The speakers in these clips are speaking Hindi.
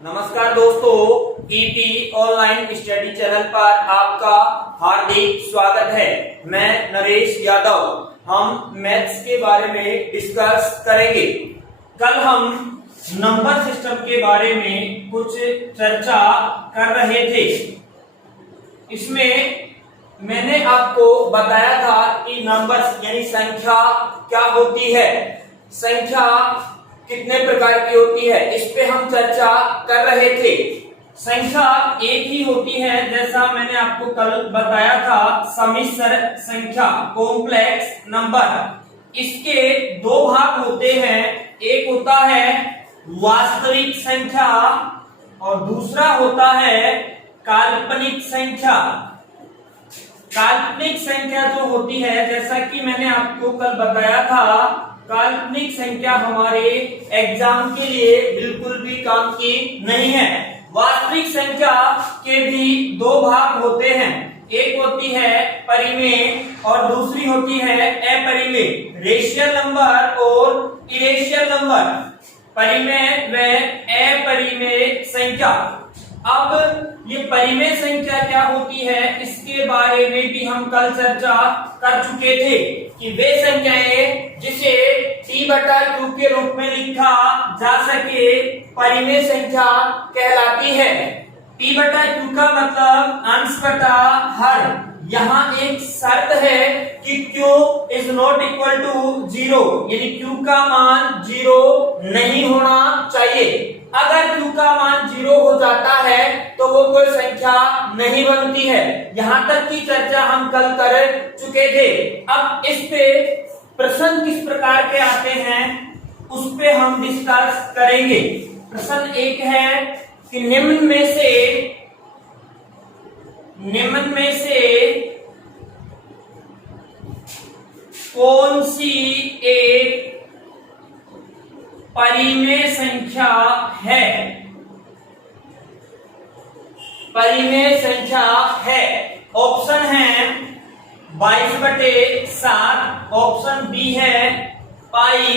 नमस्कार दोस्तों, ईटी ऑनलाइन स्टडी चैनल पर आपका हार्दिक स्वागत है। मैं नरेश यादव। हम मैथ्स के बारे में डिस्कस करेंगे। कल हम नंबर सिस्टम के बारे में कुछ चर्चा कर रहे थे। इसमें मैंने आपको बताया था कि नंबर्स यानी संख्या क्या होती है, संख्या कितने प्रकार की होती है, इस पे हम चर्चा कर रहे थे। संख्या एक ही होती है, जैसा मैंने आपको कल बताया था, सम्मिश्र संख्या, कॉम्प्लेक्स नंबर। इसके दो भाग होते हैं, एक होता है वास्तविक संख्या और दूसरा होता है काल्पनिक संख्या। काल्पनिक संख्या जो होती है, जैसा कि मैंने आपको कल बताया था, काल्पनिक संख्या हमारे एग्जाम के लिए बिल्कुल भी काम की नहीं है। वास्तविक संख्या के भी दो भाग होते हैं, एक होती है परिमेय और दूसरी होती है अपरिमेय, रेशियल नंबर और इरेशियल नंबर, परिमेय व अपरिमेय संख्या। अब ये परिमेय संख्या क्या होती है, इसके बारे में भी हम कल चर्चा कर चुके थे कि वे संख्याएं जिसे T/Q के रूप में लिखा जा सके परिमेय संख्या कहलाती है। T/Q का मतलब अंश बटा हर। यहाँ एक शर्त है कि Q is not equal to 0, यानी Q का मान 0 नहीं होना चाहिए। अगर Q का मान 0 हो जाता है तो वो कोई संख्या नहीं बनती है। यहाँ तक की चर्चा हम कल कर चुके थे। अब इस पे प्रश्न किस प्रकार के आते हैं उस पे हम डिस्कस करेंगे। प्रश्न एक है कि निम्न में से कौन सी एक परिमेय संख्या है, परिमेय संख्या है। ऑप्शन है 22/7, ऑप्शन बी है पाई,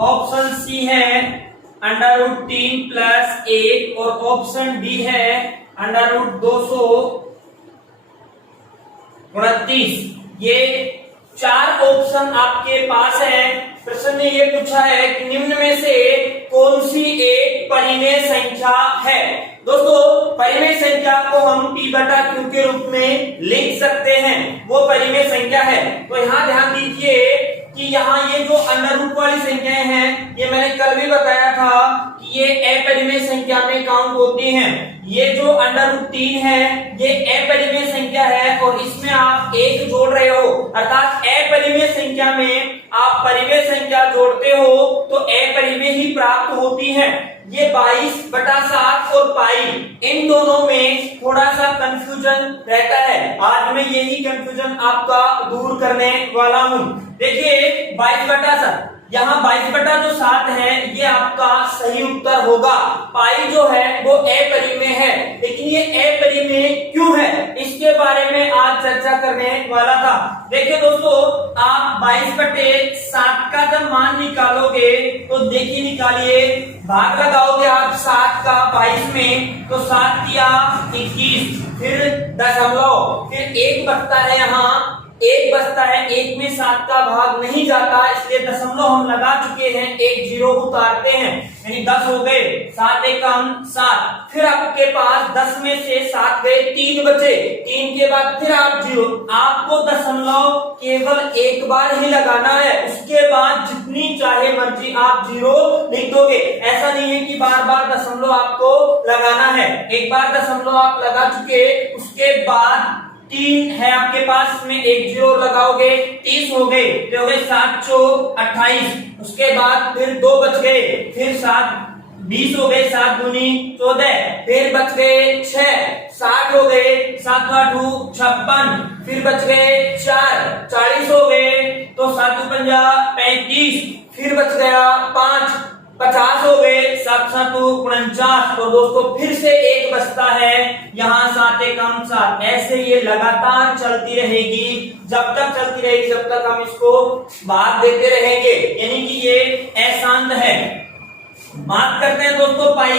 ऑप्शन सी है √3 + 1 और ऑप्शन डी है √229। ये चार ऑप्शन आपके पास है। प्रश्न ने ये पूछा है कि निम्न में से कौन सी एक परिमेय संख्या है। दोस्तों, परिमेय संख्या को हम T/Q के रूप में लिख सकते हैं, वो परिमेय संख्या है। तो यहाँ ध्यान दीजिए कि यहाँ ये जो अंडर रूट वाली संख्याएं हैं, ये मैंने कल भी बताया था कि ये अपरिमेय संख्या में काउंट होती हैं। ये जो √3 है ये अपरिमेय संख्या है और इसमें आप एक जोड़ रहे हो, अर्थात अपरिमेय संख्या में आप परिमेय संख्या जोड़ते हो तो अपरिमेय ही प्राप्त होती है। ये 22/7 और पाई, इन दोनों में थोड़ा सा कंफ्यूजन रहता है। आज मैं यही कंफ्यूजन आपका दूर करने वाला हूँ। देखिए 22/7, यहाँ 22/7 है, ये आपका सही उत्तर होगा। पाई जो है वो अपरिमेय है, लेकिन ये अपरिमेय क्यों है इसके बारे में आज चर्चा करने वाला था। देखिए दोस्तों, आप 22/7 का जब मान निकालोगे तो देखिए, निकालिए, भाग लगाओगे आप 7 का 22 में, तो 7 दिया 21, फिर दशमलव, फिर एक बचता है, यहाँ एक बचता है, एक में 7 का भाग नहीं जाता, इसलिए दशमलव हम लगा चुके हैं, एक 0 उतारते हैं, यानी 10 हो गए, 7 एकम 7, फिर आपके पास 10 में से 7 गए, 3 बचे, 3 के बाद फिर आप 0, आपको दशमलव केवल एक बार ही लगाना है, उसके बाद जितनी चाहे मर्जी आप 0 लिख दोगे। ऐसा नहीं है कि बार बार दशमलव आपको लगाना है, एक बार दशमलव आप लगा चुके, उसके बाद 3 है आपके पास, इसमें एक 0 लगाओगे, 30 हो गए, तो हो गए 7 चौक 28, उसके बाद फिर 2 बच गए, फिर 7 20 हो गए, 7 दूनी 14, फिर बच गए 6, 60 हो गए, 7 8 56, फिर बच गए 4, 40 हो गए, तो 7 50 35, फिर बच गया 5, 50 हो गए, 7 7 49, और दोस्तों फिर से एक बचता है, यहाँ 7 एकम 7। ऐसे ये लगातार चलती रहेगी, जब तक चलती रहेगी जब तक हम इसको भाग देते रहेंगे, यानी कि ये अशांत है। बात करते हैं दोस्तों पाई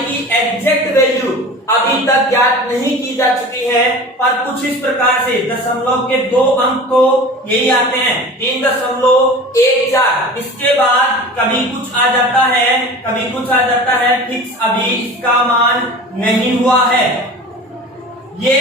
की एग्जैक्ट वैल्यू अभी तक ज्ञात नहीं की जा चुकी है, पर कुछ इस प्रकार से दशमलव के 2 अंक तो यही आते हैं 3.14। इसके बाद कभी कुछ आ जाता है, कभी कुछ आ जाता है, फिक्स अभी इसका मान नहीं हुआ है। ये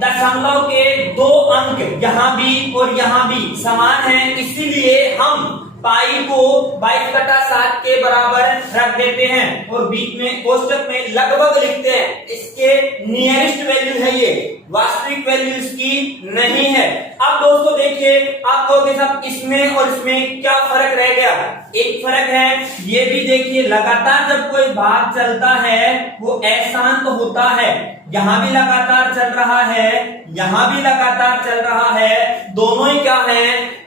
दशमलव के 2 अंक यहाँ भी और यहाँ भी समान है, इसीलिए हम पाई को 22/7 के बराबर रख देते हैं और बीच में कोष्टक में लगभग लिखते हैं। इसके नियरेस्ट वैल्यू है ये, वास्तविक वैल्यू इसकी नहीं है। अब दोस्तों देखिए, आप कहोगे साहब इसमें और इसमें क्या फर्क रह गया? एक फर्क है, ये भी देखिए, लगातार जब कोई भाग चलता है वो अशांत होता है। यहाँ भी लगातार चल रहा है, यहाँ भी लगातार चल रहा है, दोनों ही क्या है?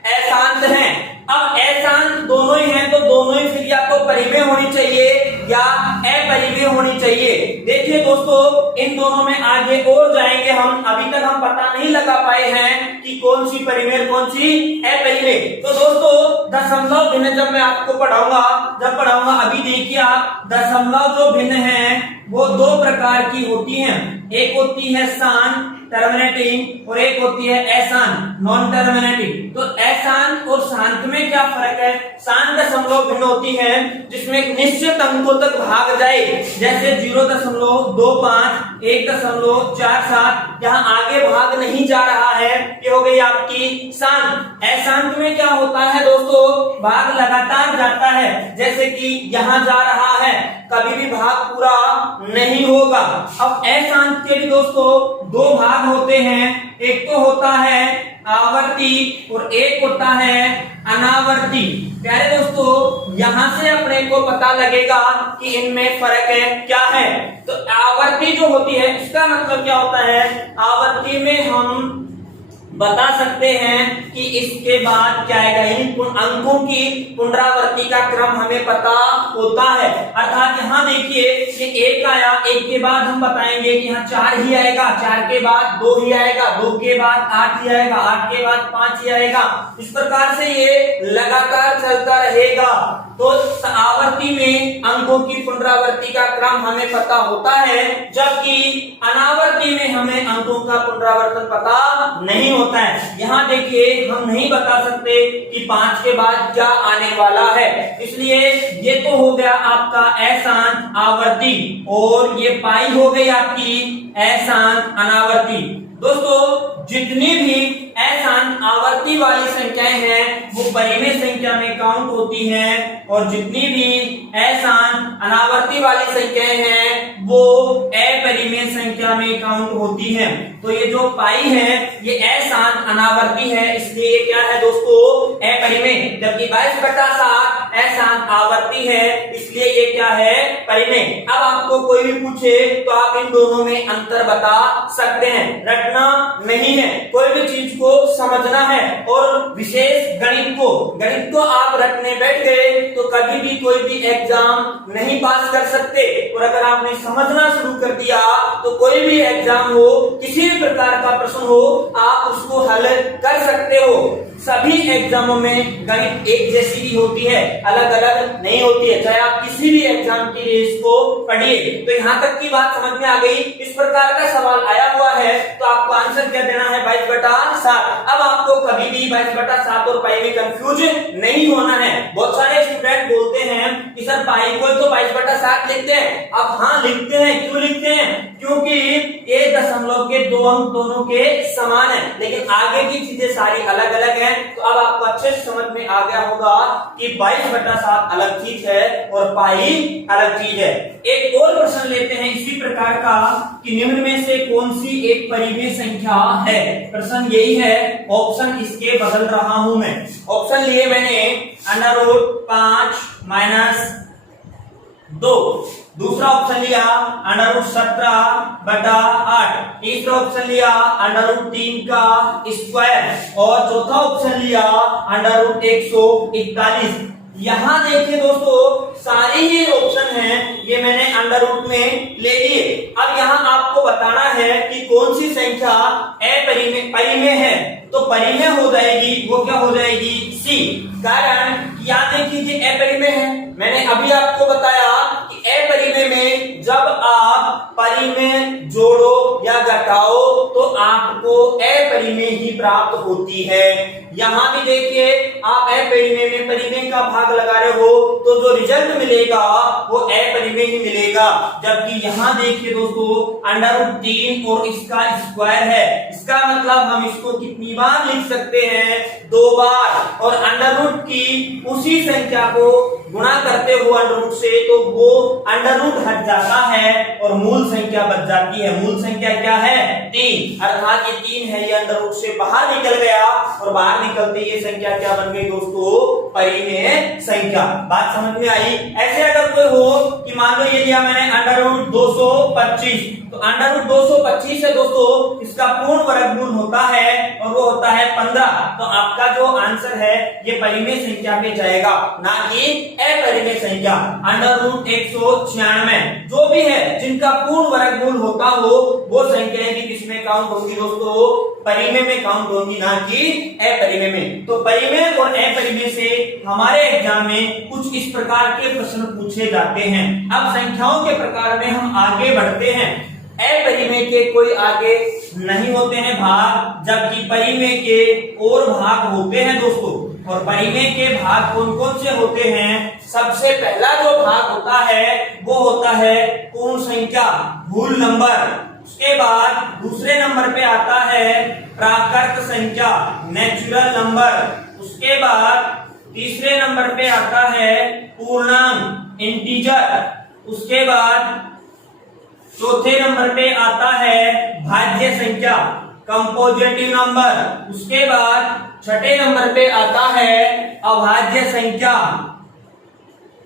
अशांत हैं। अब अशांत दोनों ही हैं तो दोनों ही फिर या तो परिमेय होनी चाहिए या अपरिमेय होनी चाहिए। देखिए दोस्तों, इन दोनों में आगे और जाएंगे हम, अभी तक हम पता नहीं लगा पाए हैं कि कौन सी परिमेय कौन सी अपरिमेय। तो दोस्तों दशमलव भिन्न जब मैं आपको पढ़ाऊंगा अभी देखिए आप, दशमलव जो भिन्न है वो 2 प्रकार की होती हैं। एक होती है शांत टर्मिनेटिंग और एक होती है अशांत नॉन टर्मिनेटिंग। तो अशांत और शांत में क्या फर्क है? शांत दशमलव भिन्न होती है जिसमें एक निश्चित अंकों तक भाग जाए, जैसे 0.25, 1.47, यहाँ आगे भाग नहीं जा रहा है, ये हो गई आपकी शांत। अशांत में क्या होता है दोस्तों? भाग लगातार जाता है, जैसे कि यहाँ जा रहा है, कभी भी भाग पूरा नहीं होगा। अब अशांत के भी दोस्तों 2 भाग होते हैं, एक तो होता है आवर्ती और एक होता है अनावर्ती। प्यारे दोस्तों, यहां से अपने को पता लगेगा कि इनमें फर्क है क्या है। तो आवर्ती जो होती है इसका मतलब क्या होता है? आवर्ती में हम बता सकते हैं कि इसके बाद क्या आएगा, अंकों की पुनरावृत्ति का क्रम हमें पता होता है। अर्थात यहाँ देखिए कि 1 आया, 1 के बाद हम बताएंगे कि यहाँ 4 ही आएगा, 4 के बाद 2 ही आएगा, 2 के बाद 8 ही आएगा, 8 के बाद 5 ही आएगा। इस प्रकार से ये लगातार चलता रहेगा। तो आवर्ती में अंकों की पुनरावृत्ति का क्रम हमें पता होता है, जबकि अनावर्ती में हमें अंकों का पुनरावर्तन पता नहीं होता है। यहाँ देखिए हम नहीं बता सकते कि 5 के बाद क्या आने वाला है, इसलिए ये तो हो गया आपका अशांत आवर्ती और ये पाई हो गई आपकी अशांत अनावर्ती। दोस्तों जितनी भी अशांत आवर्ती वाली संख्याएं हैं वो परिमेय संख्या में काउंट होती हैं, और जितनी भी अशांत अनावर्ती वाली संख्याएं हैं वो अपरिमेय संख्या में काउंट होती हैं। तो ये जो पाई है ये अशांत अनावर्ती है, इसलिए ये क्या है दोस्तों? अपरिमेय। जबकि 22/7 अशांत आवर्ती है, इसलिए ये क्या है? परिमेय। अब आपको कोई भी पूछे तो आप इन दोनों में अंतर बता सकते हैं, रटना नहीं है, कोई भी चीज को समझना है। और विशेष गणित को आप रटने बैठ गए तो कभी भी कोई भी एग्जाम नहीं पास कर सकते, और अगर आपने समझना शुरू कर दिया तो कोई भी एग्जाम हो, किसी भी प्रकार का प्रश्न हो, आप उसको हल कर सकते हो। सभी एग्जामों में गणित एक जैसी ही होती है, अलग अलग नहीं होती है, चाहे आप किसी भी एग्जाम की रेस को पढ़िए। तो यहाँ तक की बात समझ में आ गई। इस प्रकार का सवाल आया हुआ है तो आपको आंसर क्या देना है? 22/7। अब आपको कभी भी 22/7 और पाई में कंफ्यूज नहीं होना है। बहुत सारे स्टूडेंट बोलते हैं कि सर पाई को तो 22/7 लिखते हैं। अब हाँ लिखते हैं, क्यों लिखते हैं? क्योंकि ये दशमलव के 2 अंक दोनों के समान है, लेकिन आगे की चीजें सारी अलग अलग है। तो अब आपको अच्छे से समझ में आ गया होगा कि 22/7 अलग चीज है और पाई अलग चीज है। एक और प्रश्न लेते हैं इसी प्रकार का कि निम्न में से कौन सी एक परिमेय संख्या है। प्रश्न यही है, ऑप्शन इसके बदल रहा हूं मैं। ऑप्शन लिए मैंने √5 - 2, दूसरा ऑप्शन लिया √17/8, तीसरा ऑप्शन लिया √3 का स्क्वायर और चौथा ऑप्शन लिया √141। यहाँ देखिए दोस्तों सारी ही ऑप्शन हैं ये मैंने अंडर रूट में ले लिए। अब यहाँ आपको बताना है कि कौन सी संख्या परिमेय है, तो परिमेय हो जाएगी, वो क्या हो जाएगी, सी। कारण यहाँ देखिए अपरिमेय है, मैंने अभी आपको बताया कि अपरिमेय में जब आप परिमेय जोड़ो या घटाओ तो आपको अपरिमेय ही प्राप्त होती है। यहाँ भी देखिए आप अपरिमेय में परिमेय का भाग लगा रहे हो तो जो रिजल्ट मिलेगा वो अपरिमेय ही मिलेगा। जबकि यहाँ देखिए दोस्तों अंडर रूट 3 और इसका स्क्वायर है, इसका मतलब हम इसको कितनी बार लिख सकते हैं, 2 बार। और अंडर रूट की उसी संख्या को गुणा करते हुए अंडर रूट से तो वो अंडर रूट हट जाता है और मूल संख्या बच जाती है। मूल संख्या क्या है, 3, अर्थात ये 3 है, ये अंडर रूट से बाहर निकल गया और बाहर निकलते ये संख्या क्या बन गई दोस्तों, परिमेय संख्या। बात समझ में आई। ऐसे अगर कोई हो कि मान लो ये दिया मैंने अंडर रूट 225, तो अंडर रूट 225 है दोस्तों, इसका पूर्ण वर्गमूल होता है और वो होता है 15। तो आपका जो आंसर है ये परिमेय संख्या पे जाएगा, ना कि अपरिमेय संख्या। अंडर रूट 196 जो भी है जिनका पूर्ण वर्गमूल होता हो वो संख्याएं भी किसमें काउंट होंगी दोस्तों, परिमेय में काउंट होंगी, ना कि अपरिमेय में। तो परिमेय और अपरिमेय से हमारे एग्जाम में कुछ इस प्रकार के प्रश्न पूछे जाते हैं। अब संख्याओं के प्रकार में हम आगे बढ़ते हैं। अपरिमेय के कोई आगे नहीं होते हैं भाग, जबकि परिमेय के और भाग होते हैं दोस्तों। और परिमेय के भाग कौन कौन से होते हैं, सबसे पहला जो भाग होता है वो होता है पूर्ण संख्या, होल नंबर। उसके बाद दूसरे नंबर पे आता है प्राकृत संख्या, नेचुरल नंबर। उसके बाद तीसरे नंबर पे आता है पूर्णांक, इंटीजर। उसके बाद चौथे नंबर पे आता है भाज्य संख्या, कंपोजिटिव नंबर। उसके बाद छठे नंबर पे आता है अभाज्य संख्या,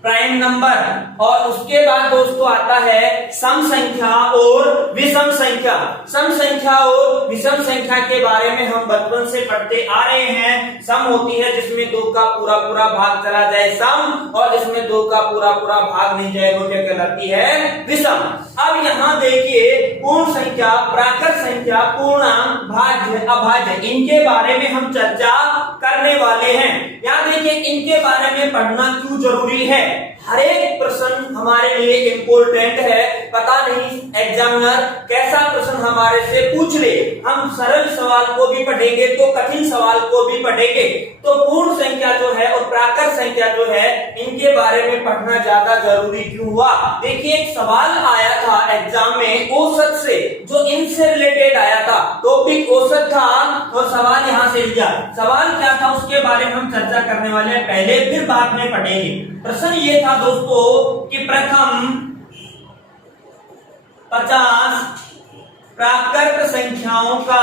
प्राइम नंबर। और उसके बाद दोस्तों आता है सम संख्या और विषम संख्या। सम संख्या और विषम संख्या के बारे में हम बचपन से पढ़ते आ रहे हैं। सम होती है जिसमें 2 का पूरा पूरा भाग चला जाए सम, और जिसमें 2 का पूरा पूरा भाग नहीं जाए वो क्या कहलाती है, विषम। अब यहाँ देखिए पूर्ण संख्या, प्राकृत संख्या, पूर्णांक, भाज्य, अभाज्य, इनके बारे में हम चर्चा करने वाले हैं। यहाँ देखिए इनके बारे में पढ़ना क्यों जरूरी है। हर एक प्रश्न हमारे लिए इम्पोर्टेंट है। पता नहीं एग्जामिनर कैसा प्रश्न हमारे से पूछ ले। हम सरल सवाल को भी पढ़ेंगे तो कठिन सवाल को भी पढ़ेंगे। तो पूर्ण संख्या जो है और प्राकृत संख्या जो है इनके बारे में पढ़ना ज्यादा जरूरी क्यों हुआ। देखिए एक सवाल आया था एग्जाम में औसत से, जो इनसे रिलेटेड आया था। टॉपिक औसत था और सवाल यहाँ से लिया। सवाल क्या था उसके बारे में हम चर्चा करने वाले हैं पहले, फिर बाद में पढ़ेंगे। प्रश्न ये था दोस्तों कि प्रथम 50 प्राकृत संख्याओं का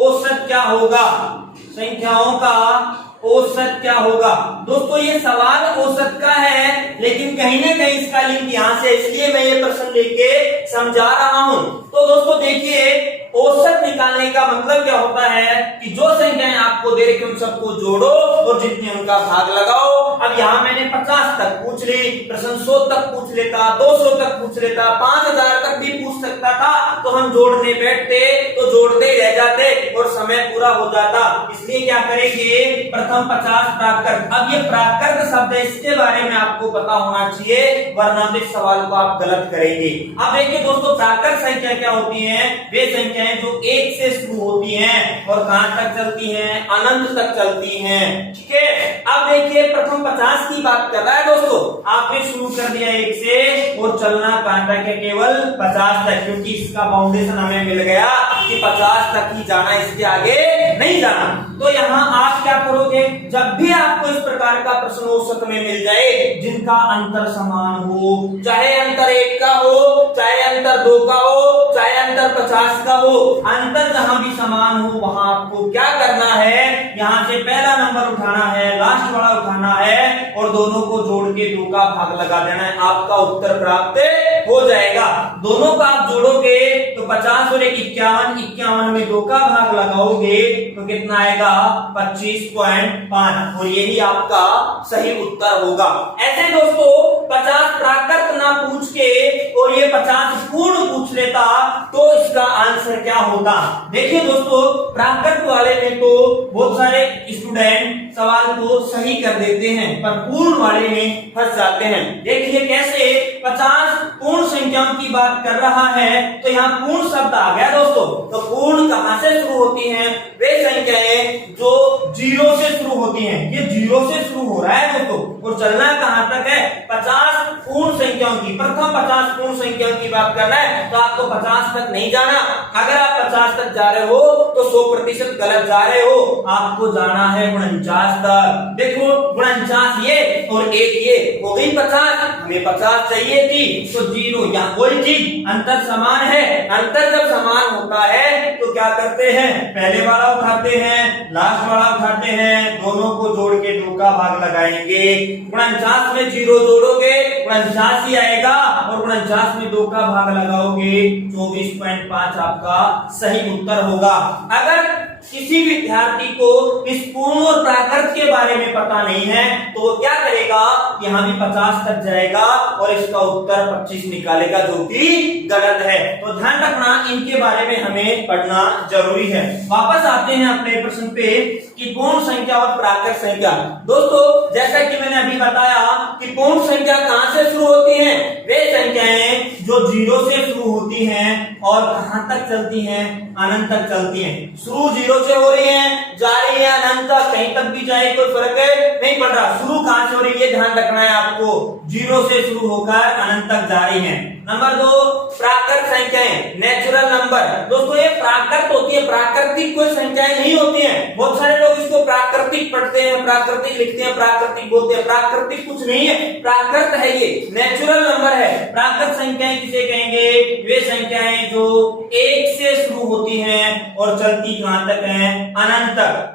औसत क्या होगा, संख्याओं का औसत क्या होगा। दोस्तों ये सवाल औसत का है, लेकिन कहीं ना कहीं इसका लिंक यहाँ से, इसलिए मैं ये प्रश्न लेके समझा रहा हूं। तो दोस्तों देखिए औसत निकालने का मतलब क्या होता है कि जो संख्याएं आपको दे रखी उन सबको जोड़ो और जितने उनका भाग लगाओ। अब यहाँ मैंने 50 तक पूछ ली, प्रश्न 100 तक पूछ लेता, 200 तक पूछ लेता, 5000 तक भी पूछ सकता था, तो हम जोड़ने बैठते तो जोड़ते ही रह जाते और समय पूरा हो जाता। इसलिए क्या करेंगे, प्रथम 50 प्राकृत। अब ये प्राकृत शब्द है, इसके बारे में आपको पता होना चाहिए, वरना तो इस सवाल को आप गलत करेंगे। अब देखिए दोस्तों प्राकृत संख्या क्या होती है, वे संख्या जो 1 से शुरू होती हैं और कहां तक चलती हैं, अनंत तक चलती हैं। ठीक है। अब देखिए प्रथम 50 की बात कर रहा है दोस्तों, आपने शुरू कर दिया 1 से और चलना कहां तक है, केवल 50 तक, क्योंकि इसका फाउंडेशन हमें मिल गया कि 50 तक ही जाना, इसके आगे नहीं जाना। तो यहाँ आप क्या करोगे, जब भी आपको इस प्रकार का प्रश्न औसत में मिल जाए जिनका अंतर समान हो, चाहे अंतर 1 का हो, चाहे अंतर 2 का हो, चाहे अंतर उत्तर 50 का हो, अंतर जहां भी समान हो वहां आपको क्या करना है, यहां से पहला नंबर उठाना है, लास्ट वाला उठाना है और दोनों को जोड़ के 2 का भाग लगा देना है, आपका उत्तर प्राप्त हो जाएगा। दोनों का आप जोड़ोगे तो 50 और 51, 51 में 2 का भाग लगाओगे तो कितना आएगा 25.5 और यही आपका सही उत्तर होगा। ऐसे दोस्तों 50 प्राकृत ना पूछ के और ये 50 पूर्ण पूछ लेता तो इसका आंसर क्या होता। देखिए दोस्तों प्राकृत वाले में तो बहुत सारे स्टूडेंट सवाल को सही कर देते हैं पर पूर्ण वाले में फंस जाते हैं। देखिए कैसे 50 पूर्ण संख्याओं की बात कर रहा है तो यहाँ पूर्ण शब्द आ गया दोस्तों। तो पूर्ण कहां से शुरू होती हैं, वे संख्याएं जो 0 से शुरू होती हैं। ये 0 से शुरू हो रहा है दोस्तों और चलना कहां तक है 50 पूर्ण संख्याओं की, प्रथम 50 पूर्ण संख्याओं की बात कर रहा है तो आपको 50 तक नहीं जाना। अगर आप 50 तक जा रहे हो तो 100% गलत जा रहे हो, आपको जाना है 49 तक। देखो 49 ये और एक ये हो गई 50, हमें 50 चाहिए थी तो 0 या कोई चीज अंतर समान है। अंतर जब समान होता है तो क्या करते हैं, पहले वाला उठाते हैं, लास्ट वाला उठाते हैं, दोनों को जोड़ के 2 का भाग लगाएंगे। 49 में 0 जोड़ोगे 49 ही आएगा और 49 में 2 का भाग लगाओगे 24.5 आपका सही उत्तर होगा। अगर किसी विद्यार्थी को इस पूर्ण और प्राकृत के बारे में पता नहीं है तो वो क्या करेगा, यहां भी 50 तक जाएगा और इसका उत्तर 25 निकालेगा जो कि गलत है। तो ध्यान रखना इनके बारे में हमें पढ़ना जरूरी है। वापस आते हैं अपने प्रश्न पे कि पूर्ण संख्या और प्राकृत संख्या। दोस्तों जैसा कि मैंने अभी बताया कि पूर्ण संख्या कहां से शुरू होती है, वे संख्याएं जो 0 से शुरू होती हैं और कहां तक चलती हैं, अनंत तक चलती हैं। शुरू 0 से हो रही है, जा रही है अनंत तक, कहीं तक भी जाए कोई फर्क नहीं पड़ रहा। शुरू कहां से हो रही है ध्यान रखना है आपको, 0 से शुरू होकर अनंत तक जा रही है। नंबर 2 प्राकृत संख्याएं, नेचुरल नंबर। दोस्तों ये प्राकृत होती है, प्राकृतिक कोई संख्याएं नहीं होती हैं। बहुत सारे लोग इसको प्राकृतिक पढ़ते हैं, प्राकृतिक लिखते हैं, प्राकृतिक बोलते हैं, प्राकृतिक कुछ नहीं है, प्राकृत है, ये नेचुरल नंबर है। प्राकृत संख्याएं किसे कहेंगे, वे संख्याएं जो 1 से शुरू होती हैं और चलती कहां तक है, अनंत तक।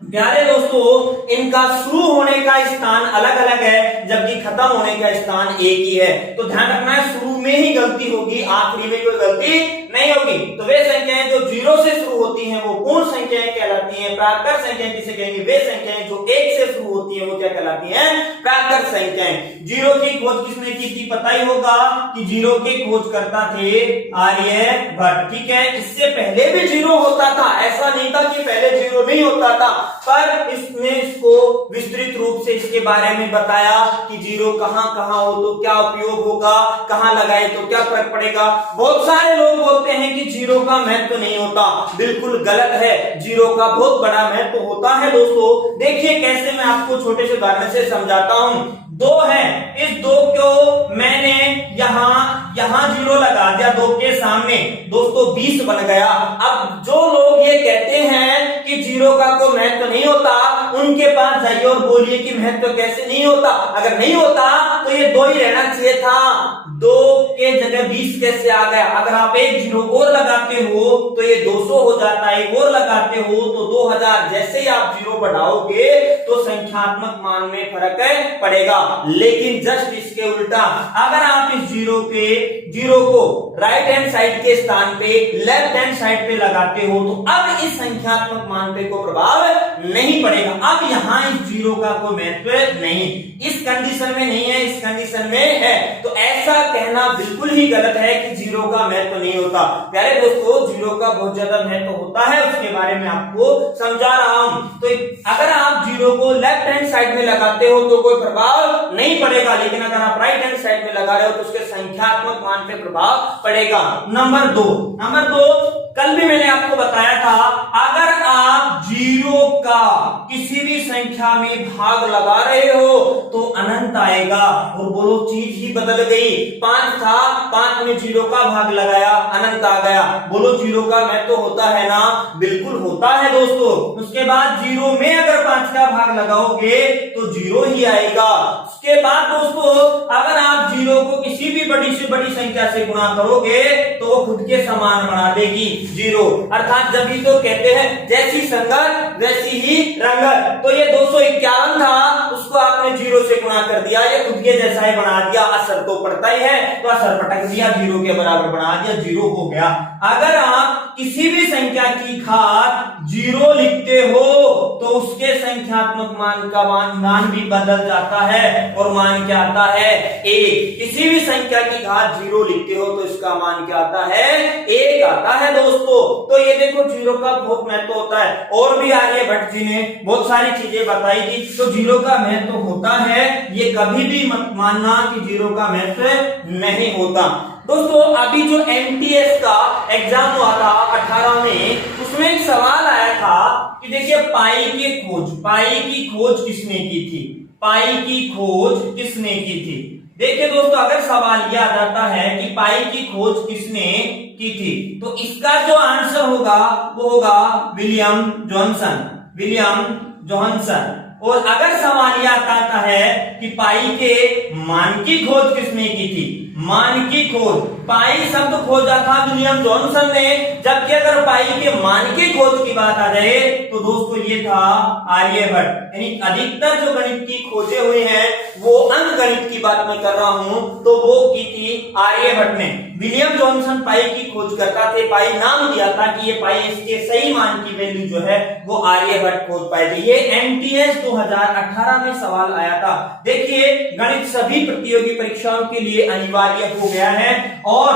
प्यारे दोस्तों इनका शुरू होने का स्थान अलग अलग है जबकि खत्म होने का स्थान एक ही है। तो ध्यान रखना है शुरू में ही गलती होगी, आखिरी में कोई गलती नहीं होगी। तो वे संख्याएं जो 0 से शुरू होती हैं वो पूर्ण संख्याएं कहलाती हैं। प्राकृत संख्याएं किसे कहेंगे, वे संख्याएं जो 1 से शुरू होती हैं वो क्या कहलाती हैं, प्राकृत संख्याएं। 0 की खोज किसने की थी, पता ही होगा कि 0 के खोज करता थे आर्यभट्ट। ठीक है, इससे पहले भी 0 होता था, ऐसा नहीं था कि पहले 0 नहीं होता था, पर इसने इसको विस्तृत रूप से इसके बारे में बताया कि 0 कहां कहां हो तो क्या उपयोग होगा, कहां लगाए तो क्या फर्क पड़ेगा। बहुत सारे लोग बोलते हैं कि 0 का महत्व नहीं होता, बिल्कुल गलत है, 0 का बहुत बड़ा महत्व होता है। दोस्तों देखिए कैसे मैं आपको छोटे से उदाहरण से समझाता हूं। 2 है, इस 2 को मैंने यहां 0 लगा दिया 2 के सामने, दोस्तों 20 बन गया। अब जो लोग ये कहते हैं कि 0 का कोई महत्व नहीं होता, उनके पास जाइए और बोलिए कि महत्व कैसे नहीं होता। अगर नहीं होता तो ये 2 ही रहना चाहिए था, 2 के जगह 20 कैसे आ गया। अगर आप एक 0 और लगाते हो तो ये 200 हो जाता है, एक और लगाते हो तो 2000। जैसे ही आप 0 बढ़ाओगे तो संख्यात्मक मान में फर्क पड़ेगा। लेकिन जस्ट इसके उल्टा अगर आप इस 0 को राइट हैंड साइड के स्थान पे लेफ्ट हैंड साइड पे लगाते हो तो अब इस संख्यात्मक मान पे कोई प्रभाव नहीं पड़ेगा। अब यहां इस 0 का कोई महत्व नहीं, इस कंडीशन में नहीं है, इस कंडीशन में है। तो ऐसा कहना बिल्कुल ही गलत है कि 0 का महत्व नहीं होता। प्यारे दोस्तों 0 का बहुत ज्यादा महत्व होता है, उसके बारे में आपको समझा रहा हूं। तो अगर आप 0 को लेफ्ट हैंड साइड में लगाते हो तो कोई प्रभाव नहीं पड़ेगा, लेकिन अगर आप राइट हैंड साइड में लगा रहे हो तो उसके संख्यात्मक मान पे प्रभाव पड़ेगा। नंबर 2 कल भी मैंने आपको बताया था, अगर आप 0 का किसी भी संख्या में भाग लगा रहे हो तो अनंत आएगा। और बोलो चीज ही बदल गई, 5 था, 5 में 0 का भाग लगाया, अनंत आ गया। बोलो 0 का महत्व होता है ना? बिल्कुल होता है दोस्तों। उसके बाद 0 में अगर 5 का भाग लगाओगे तो 0 ही आएगा। उसके बाद दोस्तों अगर आप 0 को किसी भी बड़ी से बड़ी संख्या से गुणा करोगे तो वो खुद के समान बना देगी 0। अर्थात जब भी तो कहते हैं जैसी संगत वैसी ही रंगत। तो ये 251 था, उसको आपने 0 से गुणा कर दिया, ये खुद के जैसा ही बना दिया। असर तो पड़ता ही है, तो असर पटक दिया, 0 के बराबर बना दिया, 0 हो गया। अगर आप किसी भी संख्या की घात 0 लिखते हो तो उसके संख्यात्मक मान का मान भी बदल जाता है और मान क्या आता है? 1। किसी भी संख्या की घात 0 लिखते हो तो इसका मान क्या आता है? 1 आता है दोस्तों। तो ये देखो 0 का बहुत महत्व होता है। और भी आर्यभट्ट जी ने बहुत सारी चीजें बताई थी। तो 0 का महत्व होता है, ये कभी भी मत मानना कि 0 का महत्व नहीं होता। दोस्तों अभी जो एमटीएस का एग्जाम हुआ था 18 में, उसमें एक सवाल आया था कि देखिए पाई की खोज किसने की थी? पाई की खोज किसने की थी? देखिए दोस्तों अगर सवाल यह आ जाता है कि पाई की खोज किसने की थी तो इसका जो आंसर होगा वो होगा विलियम जॉनसन। और अगर सवाल यह आता है कि पाई के मान की खोज किसने की थी? मान की खोज, पाई शब्द खोजा था विलियम जॉनसन ने, जबकि अगर पाई के मान की खोज की बात आ जाए तो दोस्तों ये था आर्यभट्ट। यानी अधिकतर जो गणित की खोजें हुई हैं वो अंक गणित की बात मैं कर रहा हूं तो वो की थी आर्यभट्ट ने। विलियम जॉनसन पाई की खोज करता थे, पाई नाम दिया था कि ये पाई, इसके सही मान की वैल्यू जो है वो आर्यभट्ट खोज पाए थे। ये एमटीएस 2018 में सवाल आया था। देखिए गणित सभी प्रतियोगी परीक्षाओं के लिए अनिवार्य हो गया है और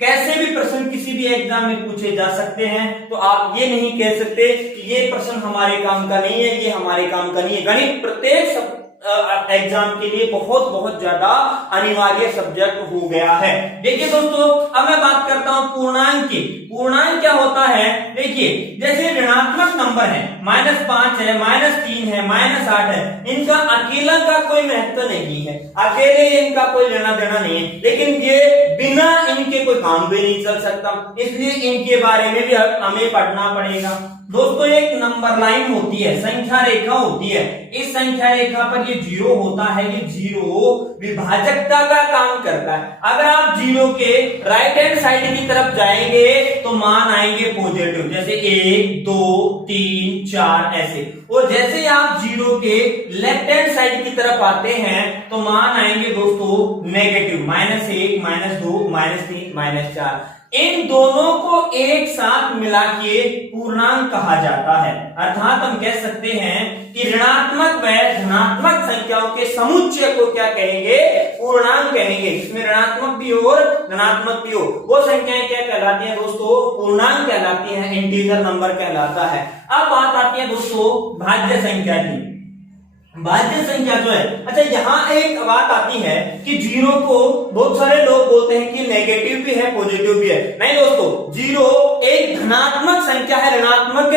कैसे भी प्रश्न किसी भी एग्जाम में पूछे जा सकते हैं। तो आप ये नहीं कह सकते कि ये प्रश्न हमारे काम का नहीं है, ये हमारे काम का नहीं है। गणित प्रत्येक एग्जाम के लिए बहुत बहुत ज्यादा अनिवार्य सब्जेक्ट हो गया है। देखिए दोस्तों अब मैं बात करता हूं पूर्णांक की। पूर्णांक क्या होता है? देखिए जैसे ऋणात्मक नंबर है, -5 है, -3 है, -8 है, इनका अकेला का कोई महत्व नहीं है, अकेले इनका कोई लेना देना नहीं है, लेकिन ये बिना इनके कोई काम भी नहीं चल सकता, इसलिए इनके बारे में भी हमें पढ़ना पड़ेगा। दोस्तों एक नंबर लाइन होती है, संख्या रेखा होती है, इस संख्या रेखा पर ये 0 होता है, ये 0 विभाजकता का काम करता है। अगर आप 0 के राइट हैंड साइड की तरफ जाएंगे तो मान आएंगे पॉजिटिव, जैसे 1 2 3 4 ऐसे। और जैसे आप 0 के लेफ्ट हैंड साइड की तरफ आते हैं तो मान आएंगे दोस्तों नेगेटिव, -1 -2 -3 -4। इन दोनों को एक साथ मिला के पूर्णांक कहा जाता है। अर्थात हम कह सकते हैं कि ऋणात्मक व धनात्मक संख्याओं के समुच्चय को क्या कहेंगे? पूर्णांक कहेंगे। इसमें ऋणात्मक भी हो और धनात्मक भी हो, वो संख्याएं क्या कहलाती हैं दोस्तों? पूर्णांक कहलाती हैं, इंटीजर नंबर कहलाता है। अब बात आती है दोस्तों भाज्य संख्या की। भाज्य संख्या जो है, अच्छा यहाँ एक बात आती है कि 0 को बहुत सारे लोग बोलते हैं कि नेगेटिव भी है पॉजिटिव भी है। नहीं दोस्तों, 0 एक धनात्मक संख्या है, ऋणात्मक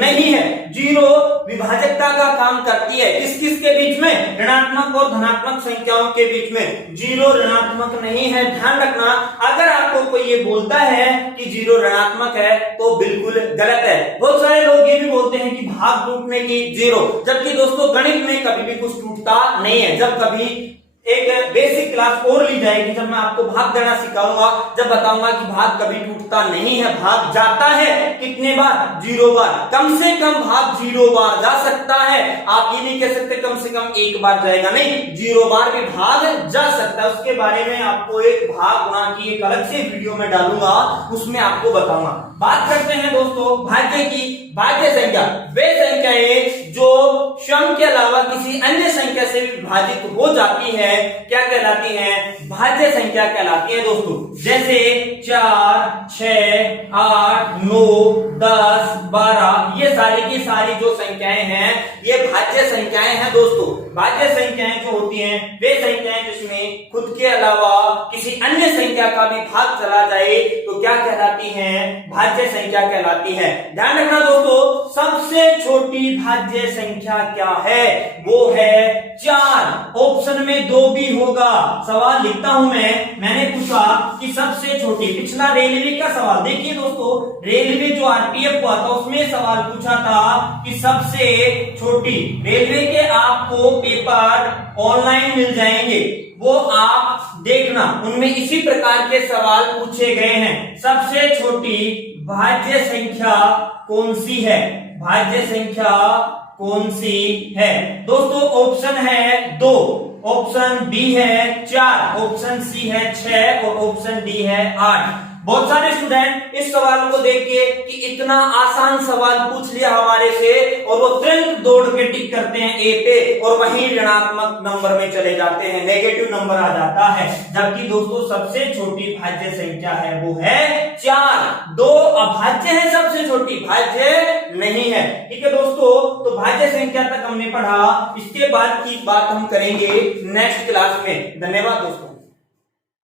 नहीं है। 0 विभाजकता का काम करती है, किस किस के बीच में? ऋणात्मक और धनात्मक संख्याओं के बीच में। 0 ऋणात्मक नहीं है, ध्यान रखना। अगर आपको कोई ये बोलता है कि 0 ऋणात्मक है तो बिल्कुल गलत है। बहुत सारे लोग ये भी बोलते हैं कि भाग टूटने की 0, जबकि दोस्तों गणित में कभी भी कुछ टूटता नहीं है। जब कभी एक बेसिक क्लास और ली जाएगी, जब मैं आपको भाग देना सिखाऊंगा, जब बताऊंगा कि भाग कभी टूटता नहीं है, भाग जाता है कितने बार? 0 बार। कम से कम भाग 0 बार जा सकता है। आप ये नहीं कह सकते कम से कम 1 बार जाएगा, नहीं, 0 बार भी भाग जा सकता है। उसके बारे में आपको एक भाग गुणा की एक अलग से वीडियो में डालूंगा, उसमें आपको बताऊंगा। बात करते हैं दोस्तों भाज्य की। भाज्य संख्या वे संख्याएं जो सम के अलावा किसी अन्य संख्या से विभाजित हो जाती है, क्या कहलाती हैं? भाज्य संख्या कहलाती है दोस्तों। जैसे 4 6 8 9 10 12, ये सारी की सारी जो संख्याएं हैं ये भाज्य संख्याएं हैं दोस्तों। भाज्य संख्याएं जो होती हैं वे संख्याएं जिसमें खुद के अलावा किसी अन्य संख्या का भी भाग चला जाए तो क्या कहलाती है? भाज्य संख्या कहलाती है। ध्यान रखना दोस्तों, सबसे छोटी भाज्य संख्या क्या है? वो है 4। ऑप्शन में 2 भी होगा। सवाल लिखता हूं मैंने पूछा कि सबसे छोटी, पिछला रेलवे का सवाल देखिए दोस्तों, रेलवे जो आरपीएफ हुआ था उसमें सवाल पूछा था कि सबसे छोटी, रेलवे के आपको पेपर ऑनलाइन मिल जाएंगे, वो आप देखना, उनमें इसी प्रकार के सवाल पूछे गए हैं। सबसे छोटी भाज्य संख्या कौन सी है? भाज्य संख्या कौन सी है? दोस्तों ऑप्शन है 2, ऑप्शन बी है 4, ऑप्शन सी है 6 और ऑप्शन डी है 8। बहुत सारे स्टूडेंट इस सवाल को देख के कि इतना आसान सवाल पूछ लिया हमारे से और वो तुरंत दौड़ के टिक करते हैं ए पे और वहीं ऋणात्मक नंबर में चले जाते हैं, नेगेटिव नंबर आ जाता है। जबकि दोस्तों सबसे छोटी भाज्य संख्या है वो है 4। 2 अभाज्य है, सबसे छोटी भाज्य नहीं है। ठीक है दोस्तों, तो भाज्य संख्या तक हमने पढ़ा, इसके बाद की बात हम करेंगे नेक्स्ट क्लास में। धन्यवाद दोस्तों।